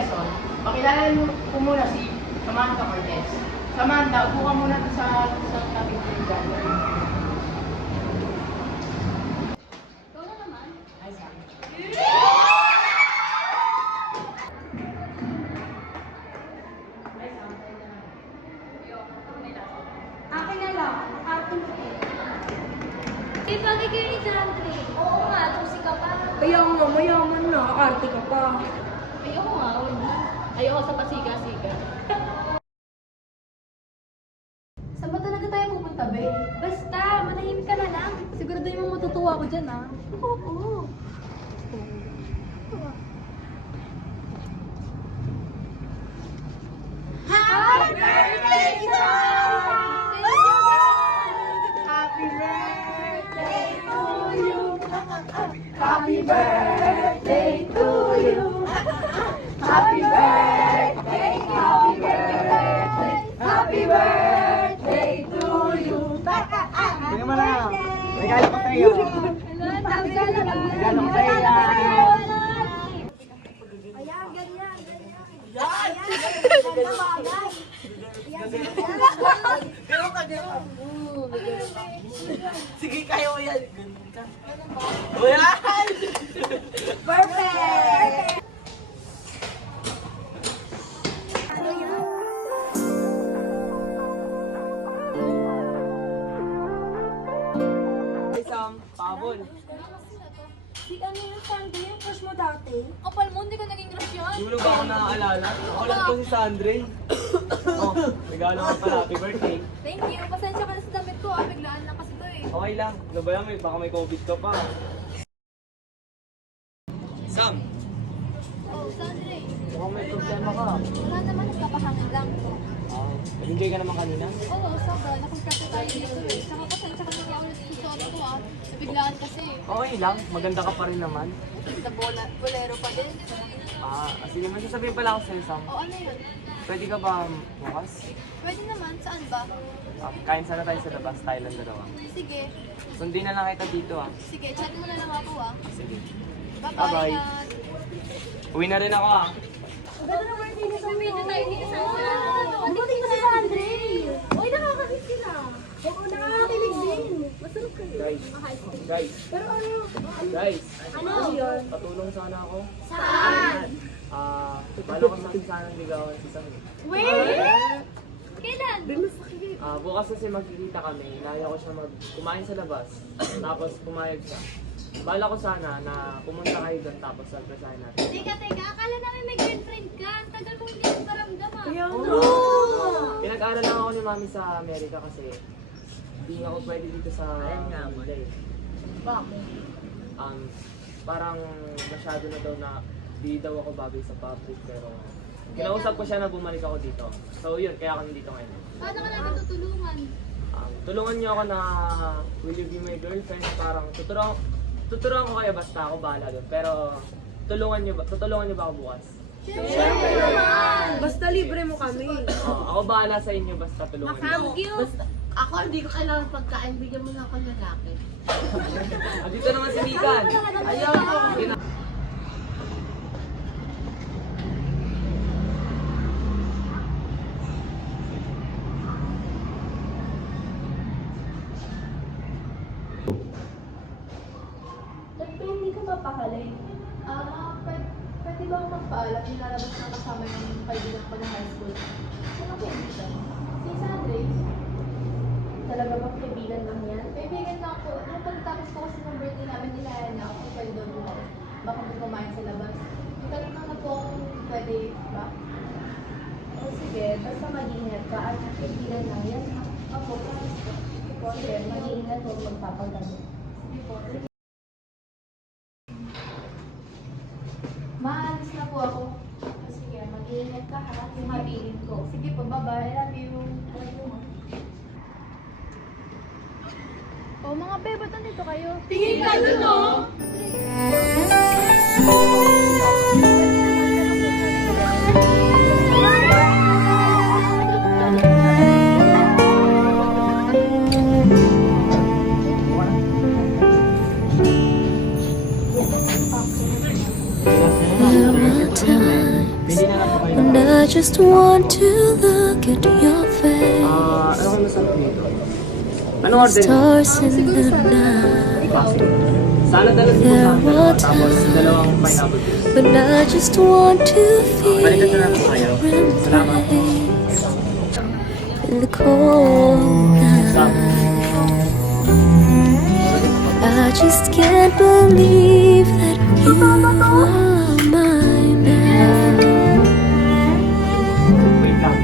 Quezon, pakilala ko muna si Samantha Cortez. Samantha, upo ka muna sa topic ko dyan. Ikaw na naman. Ay, Sam. Akin na lang. Akin ko. Eh, bagay kayo ni Andre. Oo nga, tusi ka pa. Kaya nga, mayaman na. Arte ka pa. Ayoko nga, huwag na. Ayoko sa pasiga-siga. Saan ba talaga tayo pupunta, be? Basta, manahimik ka na lang. Sigurado yung matutuwa ko dyan, ah. Oo. Happy birthday, Sam! Happy birthday to you. Happy birthday to you. Happy birthday, happy birthday, happy birthday to you. Tingnan mo na. Regalo ko sa'yo. Regalo ko sa'yo yan. Ayan, ganyan, ganyan. Gano'n ka, gano'n. Sige, kaya mo yan. Gano'n ka. Uyan! Perfect! Isang pabol. Si ano yung Sunday, yung crush mo dati? Kapal mo, hindi ko naging crush yun. Hindi mo na ba ako nakaalala? Ako lang to si Sandre. Oh, regalo ka pala. Happy birthday. Thank you. Pasensya ka na sa damit ko, ah. Biglaan lang kasi to eh. Okay lang. Ano ba yan? Baka may COVID ka pa. Sam, Oh, Sandre. mukhang may problema ka. Wala naman, nagpapahangin lang. Nag-enjoy ka naman kanina? Oo, sobra. Nakumpirate tayo dito eh. Saka pasensya ka na kaya ulit sa suot ko ah. Nabiglaan kasi. Okay lang. Maganda ka pa rin naman. Sa bolero pa din. Sige, may sasabihin pala ako sa'yo, Sam. O ano yun? Pwede ka ba bukas? Pwede naman. Saan ba? Kain sana tayo sa labas, Thailand dalawa. Sige. Sundin na lang kita dito Sige, chat mo na lang ako ah. Sige. Bye-bye. Bye-bye. Nat. Uwi na rin ako Ang ganda ng birthday ni Sam. Video tayo dito sa Ang buti ko si Sunday. Uy, nakakakilig sila. Oo, nakakakilig din. Masarap kayo. Guys, Pero ano? guys. Ano yun? Patulong sana ako. Saan? Bala ko sana ligawan si Sam. Wait! Kailan? Bukas kasi magkikita kami. Inaya ko siya kumain sa labas. Tapos pumayag siya. Bala ko sana na pumunta kayo doon tapos surprisehin natin. Teka. Akala namin may girlfriend ka. Ang tagal mong hindi ko paramdam ah. Kaya Oo. nga. Pinag-aaral lang ako ni Mami sa Amerika kasi hindi ako pwede dito sa Manila eh. Bakit? Parang masyado na daw na di daw ako bagay sa public pero kinausap ko siya na bumalik ako dito. So yun, kaya ako nandito ngayon. Paano ka namin tutulungan? Tulungan niyo ako na will you be my girlfriend? Parang tuturuan ko kayo basta ako bahala doon. Pero tutulungan niyo ba ako bukas? Siyempre naman! Basta libre mo kami. Ako bahala sa inyo basta tulungan niyo. Thank you! Ako hindi ko kailangan pagkain, bigyan mo na ako lalaki. Dito naman si Nikan. Ayaw ko. Ba't ba hindi ka mapakali? Pwede ba akong magpaalam? Nilalabas na kasama yung kaibigan ko na high school. Sino kaibigan? Si Sandre. Talaga bang kaibigan lang yan? Kaibigan lang po. Nung pagkatapos ko kasi ng birthday namin, nilaya niya ako kung pwede daw bumalik. Baka may kumain sa labas. Tanong na po kung pwede ba? O sige, basta mag-ingat ka at kaibigan lang yan. Opo, promise po. O sige, mag-iingat huwag magpapagano. Sige po. Maalis na po ako. Sige, mag-iingat ka ha. Yung habilin ko. Sige po, bye-bye. I love you. Oh, mga be, ba't nandito kayo? Tingin ka dun, no? Pwede na just want to look at your face. Ano ka masarap dito? Anong order mo? Stars in the night. Pasta. Salad na lang po sa akin, tapos dalawang pineapple juice. But I just want to feel Balikan na lang po kayo. your Salamat. embrace in the cold night. I just can't believe that you are mine now. Wait lang.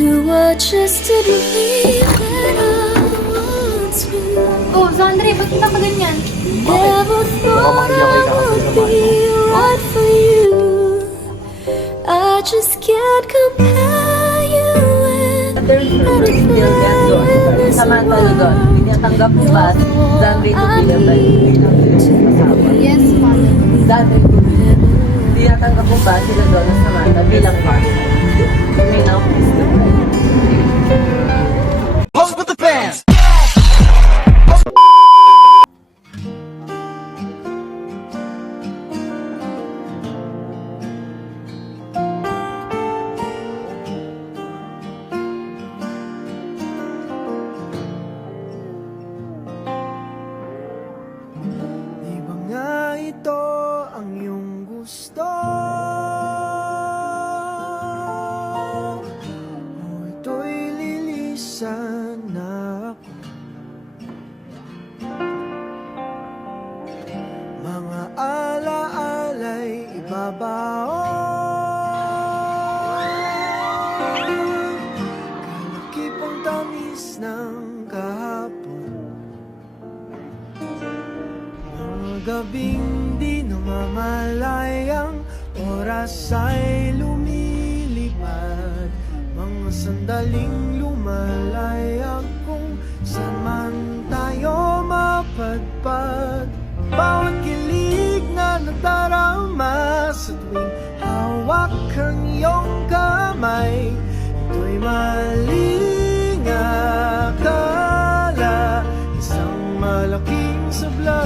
You are just a dream that I once knew. Oh, Sandre, ba't ka ganyan? Never thought I would be right for you. I just can't compare you with anything in this Samantha world. doon, tinatanggap mo ba Sandre to be a asawa? Yes, mother. Sandre, tinatanggap mo ba sila doon na Samantha bilang partner? Okay, now please do. Pose with the fans. Di ba nga ito ang iyong gusto? O ito'y lilisan na ako? Mga alaala'y ibabaon, kalakipang tamis ng kahapon. Mga gabing di namamalayang oras ay lumilipad. Mga sandaling lumalayag kung saan man tayo mapadpad. Bawat kilig na nadarama sa tuwing hawak ang iyong kamay, ito'y maling akala, isang malaking sablay.